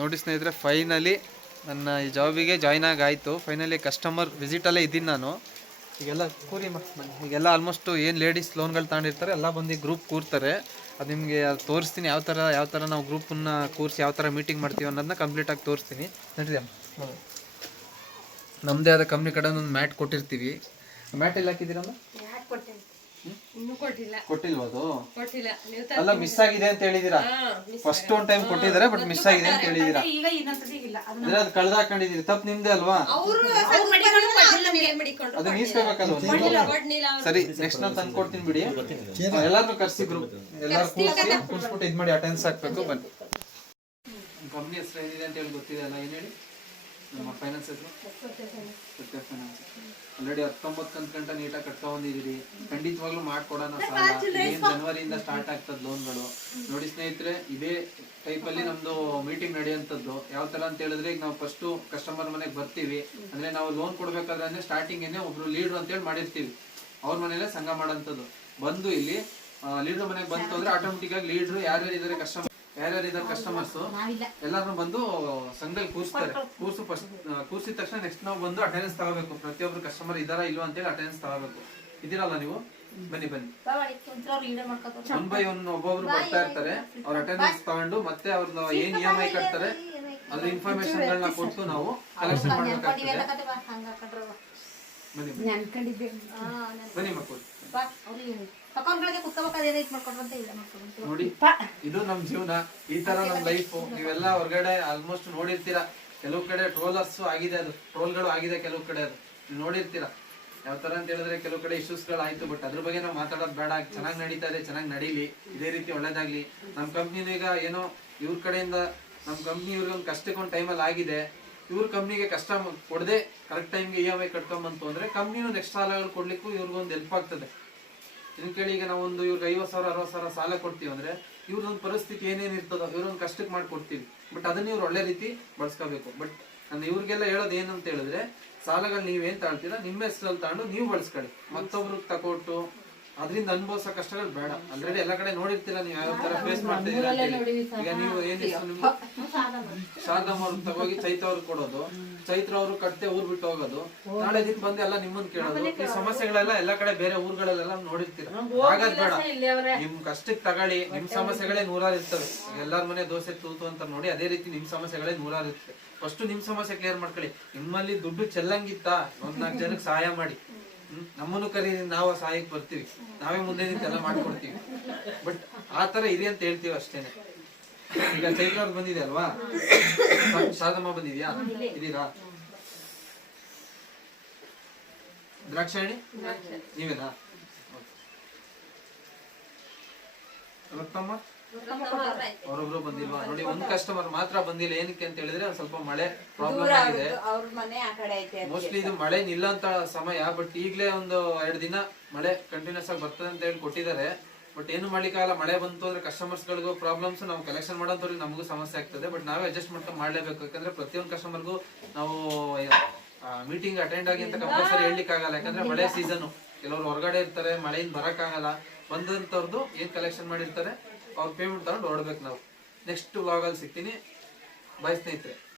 ನೋಡಿ ಸ್ನೇಹಿತರೆ, ಫೈನಲಿ ನನ್ನ ಈ ಜಾಬಿಗೆ ಜಾಯ್ನ್ ಆಗಾಯಿತು. ಫೈನಲಿ ಕಸ್ಟಮರ್ ವಿಸಿಟಲ್ಲೇ ಇದ್ದೀನಿ ನಾನು. ಈಗೆಲ್ಲ ಈಗೆಲ್ಲ ಆಲ್ಮೋಸ್ಟ್ ಏನು ಲೇಡೀಸ್ ಲೋನ್ಗಳು ತಗೊಂಡಿರ್ತಾರೆ ಎಲ್ಲ ಬಂದು ಗ್ರೂಪ್ ಕೂರ್ತಾರೆ. ಅದು ನಿಮಗೆ ತೋರಿಸ್ತೀನಿ, ಯಾವ ಥರ ನಾವು ಗ್ರೂಪನ್ನು ಕೂರಿಸಿ ಯಾವ ಥರ ಮೀಟಿಂಗ್ ಮಾಡ್ತೀವಿ ಅನ್ನೋದನ್ನ ಕಂಪ್ಲೀಟಾಗಿ ತೋರಿಸ್ತೀನಿ. ನೋಡಿರಿ, ನಮ್ಮದೇ ಆದ ಕಂಪ್ನಿ ಕಡೆ ಒಂದು ಮ್ಯಾಟ್ ಕೊಟ್ಟಿರ್ತೀವಿ. ಮ್ಯಾಟ್ ಎಲ್ಲ ಹಾಕಿದ್ದೀರಮ್ಮ? ಕೊಟ್ಟಿಲ್ವ? ಅದು ಅಲ್ಲ, ಮಿಸ್ ಆಗಿದೆ ಅಂತ ಹೇಳಿದೀರಾ. ಫಸ್ಟ್ ಒಂದು ಟೈಮ್ ಕೊಟ್ಟಿದ್ದಾರೆ, ಬಟ್ ಮಿಸ್ ಆಗಿದೆ ಅಂತ ಹೇಳಿದೀರಾ. ಅಂದ್ರೆ ಅದು ಕಳ್ದ ಹಾಕೊಂಡಿದೀರಿ, ತಪ್ಪು ನಿಮ್ದೇ ಅಲ್ವಾ? ಅದು ನೀಸ್ಕೋಬೇಕಲ್ವ? ಸರಿ, ನೆಕ್ಸ್ಟ್ ನಾನು ತಂದು ಕೊಡ್ತೀನಿ ಬಿಡಿ. ಎಲ್ಲಾರು ಕರ್ಸಿ ಗ್ರೂಪ್ ಎಲ್ಲಾರು ಕೂರ್ಸ್ಬಿಟ್ಟು ಇದ್ ಮಾಡಿ ಅಟೆಂಡೆನ್ಸ್ ಹಾಕ್ಬೇಕು. ಬನ್ನಿ. ಕಂಪ್ನಿ ಹೆಸರು ಏನಿದೆ ಅಂತ ಹೇಳಿ ಗೊತ್ತಿದೆ ಅಲ್ಲ? ಏನ್ ಹೇಳಿ ನಮ್ಮ ಫೈನಾನ್ಸ್ ಹೆಸರು? ಸತ್ಯ ಫೈನಾನ್ಸ್. ಆಲ್ರೆಡಿ 19 ಕಂತು ನೀಟಾಗಿ ಕಟ್ಕೊಂಡ್ ಬಂದಿದ್ದೀರಿ. ಖಂಡಿತವಾಗ್ಲೂ ಮಾಡ್ಕೊಡೋಣ ಸಾಲ. ಏನ್ ಜನವರಿಯಿಂದ ಸ್ಟಾರ್ಟ್ ಆಗ್ತದೆ ಲೋನ್ಗಳು. ನೋಡಿ ಸ್ನೇಹಿತರೆ, ಇದೇ ಟೈಪ್ ಅಲ್ಲಿ ನಮ್ದು ಮೀಟಿಂಗ್ ನಡೆಯುವಂತದ್ದು. ಯಾವ ತರ ಅಂತ ಹೇಳಿದ್ರೆ, ಈಗ ನಾವು ಫಸ್ಟ್ ಕಸ್ಟಮರ್ ಮನೆಗೆ ಬರ್ತೀವಿ. ಅಂದ್ರೆ ನಾವು ಲೋನ್ ಕೊಡ್ಬೇಕಾದ್ರೆ ಸ್ಟಾರ್ಟಿಂಗ್ ಏನೇ ಒಬ್ರು ಲೀಡರ್ ಅಂತ ಹೇಳಿ ಮಾಡಿರ್ತೀವಿ. ಅವ್ರ ಮನೇಲೆ ಸಂಘ ಮಾಡೋಂಥದ್ದು. ಬಂದು ಇಲ್ಲಿ ಲೀಡರ್ ಮನೆಗೆ ಬಂತು ಅಂದ್ರೆ ಆಟೋಮೆಟಿಕ್ ಆಗಿ ಲೀಡರ್ ಯಾರ್ಯಾರಿದ್ದಾರೆ ಕಸ್ಟಮರ್ಸ್ ಎಲ್ಲಾರು ಬಂದು ಸಂಘದಲ್ಲಿ ಕೂರಿಸ್ತಾರೆ. ಕೂರಿಸಿದ ತಕ್ಷಣ ನೆಕ್ಸ್ಟ್ ನಾವು ಬಂದು ಅಟೆಂಡೆನ್ಸ್ ತಗೋಬೇಕು. ಪ್ರತಿಯೊಬ್ರು ಕಸ್ಟಮರ್ ಇದಾರಾ ಇಲ್ವಾ ಅಂತೇಳಿ ಅಟೆಂಡೆನ್ಸ್ ತಗೋಬೇಕು. ಇದಿರಲ್ಲ ನೀವು? ಬನ್ನಿ ಒನ್ ಬೈ ಒನ್ ಒಬ್ಬೊಬ್ರು ಬರ್ತಾ ಇರ್ತಾರೆ. ಅವ್ರ ಅಟೆಂಡೆನ್ಸ್ ತಗೊಂಡು ಮತ್ತೆ ಅವ್ರನ್ನ ಏನ್ EMI ಕಟ್ತಾರೆ ಅದ್ರ ಇನ್ಫಾರ್ಮೇಶನ್ ಗಳನ್ನ ಕೊಟ್ಟು ನಾವು ಕಲೆಕ್ಷನ್ ಮಾಡ್ಬೇಕಾಗ್ತದೆ. ಬನ್ನಿ ಮಕ್ಕಳು, ನೋಡಿ ಇದು ನಮ್ ಜೀವನ, ಈ ತರ ನಮ್ ಲೈಫ್. ನೀವೆಲ್ಲ ಹೊರಗಡೆ ಆಲ್ಮೋಸ್ಟ್ ನೋಡಿರ್ತೀರಾ. ಕೆಲವು ಕಡೆ ಟ್ರೋಲರ್ಸ್ ಆಗಿದೆ, ಅದು ಟ್ರೋಲ್ಗಳು ಆಗಿದೆ ಕೆಲವು ಕಡೆ. ಅದು ನೋಡಿರ್ತೀರಾ ಯಾವ ತರ ಅಂತ ಹೇಳಿದ್ರೆ, ಕೆಲವು ಕಡೆ ಇಶ್ಯೂಸ್ ಗಳು ಆಯ್ತು. ಬಟ್ ಅದ್ರ ಬಗ್ಗೆ ನಾವು ಮಾತಾಡೋದು ಬೇಡ. ಚೆನ್ನಾಗಿ ನಡೀತಾ ಇದೆ, ಚೆನ್ನಾಗಿ ನಡೀಲಿ, ಇದೇ ರೀತಿ ಒಳ್ಳೇದಾಗ್ಲಿ. ನಮ್ ಕಂಪ್ನಿನೂ ಈಗ ಏನೋ ಇವ್ರ ಕಡೆಯಿಂದ ನಮ್ ಕಂಪ್ನಿ ಇವ್ರಿಗೆ ಒಂದು ಕಷ್ಟಕ್ಕೊಂದು ಟೈಮಲ್ಲಿ ಆಗಿದೆ. ಇವ್ರ ಕಂಪ್ನಿಗೆ ಕಷ್ಟ ಕೊಡದೆ ಕರೆಕ್ಟ್ ಟೈಮ್ಗೆ EMI ಕಟ್ಕೊಂಬಂತು ಅಂದ್ರೆ ಕಂಪ್ನಿನೂ ನೆಕ್ಸ್ಟ್ ಸಾಲಗಳು ಕೊಡ್ಲಿಕ್ಕೂ ಇವ್ರಿಗೊಂದು ಹೆಲ್ಪ್ ಆಗ್ತದೆ. ಇದನ್ನ ಕೇಳಿ, ಈಗ ನಾವು ಒಂದು ಇವ್ರಿಗೆ 50,000 60,000 ಸಾಲ ಕೊಡ್ತೀವಿ ಅಂದ್ರೆ ಇವ್ರದೊಂದು ಪರಿಸ್ಥಿತಿ ಏನೇನ್ ಇರ್ತದೋ ಇವ್ರೊಂದು ಕಷ್ಟಕ್ಕೆ ಮಾಡಿ ಕೊಡ್ತೀವಿ. ಬಟ್ ಅದನ್ನ ಇವ್ರು ಒಳ್ಳೆ ರೀತಿ ಬಳಸ್ಕೋಬೇಕು. ಬಟ್ ನಾನು ಇವ್ರಿಗೆಲ್ಲ ಹೇಳೋದು ಏನಂತ ಹೇಳಿದ್ರೆ, ಸಾಲಗಳು ನೀವೇನ್ ತಾಳ್ತೀರಾ ನಿಮ್ಮ ಹೆಸರಲ್ಲಿ ತಗೊಂಡು ನೀವು ಬಳಸ್ಕೊಳ್ಳಿ. ಮತ್ತೊಬ್ರಿಗೆ ತಗೊಟ್ಟು ಅದರಿಂದ ಅನುಭವಿಸೋ ಕಷ್ಟಗಳು ಬೇಡ. ಆಲ್ರೆಡಿ ಎಲ್ಲ ಕಡೆ ನೋಡಿರ್ತೀರಾ ನೀವು ಯಾವ ತರ ಫೇಸ್ ಮಾಡ್ತಿದ್ದೀರಾ. ಈಗ ನೀವು ಏನಿಷ್ಟು ನಿಮ್ಗೆ ಶಾರದಮ್ಮ ಅವ್ರಿಗೆ ತಗೋಗಿ ಚೈತ್ರ ಅವ್ರಿಗೆ ಕೊಡೋದು, ಚೈತ್ರ ಅವರು ಕಟ್ತೆ ಊರ್ ಬಿಟ್ಟು ಹೋಗೋದು, ನಾಳೆ ದಿನ ಬಂದು ಎಲ್ಲ ನಿಮ್ಮನ್ನ ಕೇಳೋದು. ಈ ಸಮಸ್ಯೆಗಳೆಲ್ಲ ಎಲ್ಲ ಕಡೆ ಬೇರೆ ಊರುಗಳಲ್ಲೆಲ್ಲ ನೋಡಿರ್ತೀರಾ. ಹಾಗಾದ್ ಬೇಡ, ನಿಮ್ ಕಷ್ಟಕ್ಕೆ ತಗೊಳ್ಳಿ. ನಿಮ್ ಸಮಸ್ಯೆಗಳೇ 100 ಇರ್ತವೆ. ಎಲ್ಲಾರ ಮನೆ ದೋಸೆ ತೂತು ಅಂತ ನೋಡಿ ಅದೇ ರೀತಿ ನಿಮ್ ಸಮಸ್ಯೆಗಳೇ 100 ಇರ್ತವೆ. ಫಸ್ಟ್ ನಿಮ್ ಸಮಸ್ಯೆ ಕ್ಲಿಯರ್ ಮಾಡ್ಕೊಳ್ಳಿ. ನಿಮ್ಮಲ್ಲಿ ದುಡ್ಡು ಚೆಲ್ಲಂಗಿತ್ತ 1-4 ಜನಕ್ಕೆ ಸಹಾಯ ಮಾಡಿ. ನಮ್ಮನ್ನು ಕರೀ, ನಾವು ಸಹಾಯಕ್ಕೆ ಬರ್ತೀವಿ. ನಾವೇ ಮುಂದೆ ನಿಂತೆಲ್ಲ ಮಾಡ್ಕೊಡ್ತೀವಿ. ಬಟ್ ಆತರ ಇರಿ ಅಂತ ಹೇಳ್ತೀವಿ ಅಷ್ಟೇನೆ. ಈಗ ಚೈತ್ರ ಅವ್ರು ಬಂದಿದೆ ಅಲ್ವಾ? ಶಾರದಮ್ಮ ಬಂದಿದ್ಯಾ? ಇದೀರಾ? ದ್ರಾಕ್ಷಾಯಣಿ ನೀವೇನಾ? ರತ್ನಮ್ಮ ಅವರೊಬ್ರು ಬಂದಿಲ್ವಾ? ನೋಡಿ, ಒಂದ್ ಕಸ್ಟಮರ್ ಮಾತ್ರ ಬಂದಿಲ್ಲ. ಏನಕ್ಕೆ ಅಂತ ಹೇಳಿದ್ರೆ ಸ್ವಲ್ಪ ಮಳೆ ಪ್ರಾಬ್ಲಮ್ ಆಗಿದೆ. ಮೋಸ್ಟ್ಲಿ ಇದು ಮಳೆ ನಿಲ್ಲಂತ ಸಮಯ. ಬಟ್ ಈಗ್ಲೇ ಒಂದು 2 ದಿನ ಮಳೆ ಕಂಟಿನ್ಯೂಸ್ ಆಗಿ ಬರ್ತದೆ ಅಂತ ಹೇಳಿ ಕೊಟ್ಟಿದ್ದಾರೆ. ಬಟ್ ಏನು ಮಾಡ್ಲಿಕ್ಕಾಗಲ್ಲ. ಮಳೆ ಬಂತು ಅಂದ್ರೆ ಕಸ್ಟಮರ್ಸ್ ಗಳಿಗೂ ಪ್ರಾಬ್ಲಮ್ಸ್, ನಾವು ಕಲೆಕ್ಷನ್ ಮಾಡೋಂಥವ್ರಿಗೆ ನಮಗೂ ಸಮಸ್ಯೆ ಆಗ್ತದೆ. ಬಟ್ ನಾವೇ ಅಡ್ಜಸ್ಟ್ ಮಾಡ್ಕೊಂಡು ಮಾಡ್ಲೇಬೇಕು. ಯಾಕಂದ್ರೆ ಪ್ರತಿಯೊಂದು ಕಸ್ಟಮರ್ಗೂ ನಾವು ಮೀಟಿಂಗ್ ಅಟೆಂಡ್ ಆಗಿ ಅಂತ ಕಂಪಲ್ಸರಿ ಹೇಳ್ಲಿಕ್ಕೆ ಆಗಲ್ಲ. ಯಾಕಂದ್ರೆ ಮಳೆ ಸೀಸನ್, ಕೆಲವರು ಹೊರಗಡೆ ಇರ್ತಾರೆ, ಮಳೆಯಿಂದ ಬರಕ್ ಆಗಲ್ಲ. ಬಂದಂತವ್ರದ್ದು ಏನ್ ಕಲೆಕ್ಷನ್ ಮಾಡಿರ್ತಾರೆ ಅವ್ರ ಪೇಮೆಂಟ್ ತಗೊಂಡು ಹೊರಡ್ಬೇಕು ನಾವು. ನೆಕ್ಸ್ಟ್ ವ್ಲಾಗ್ ಅಲ್ಲಿ ಸಿಗ್ತೀನಿ. ಬಾಯ್ ಸ್ನೇಹಿತರೆ.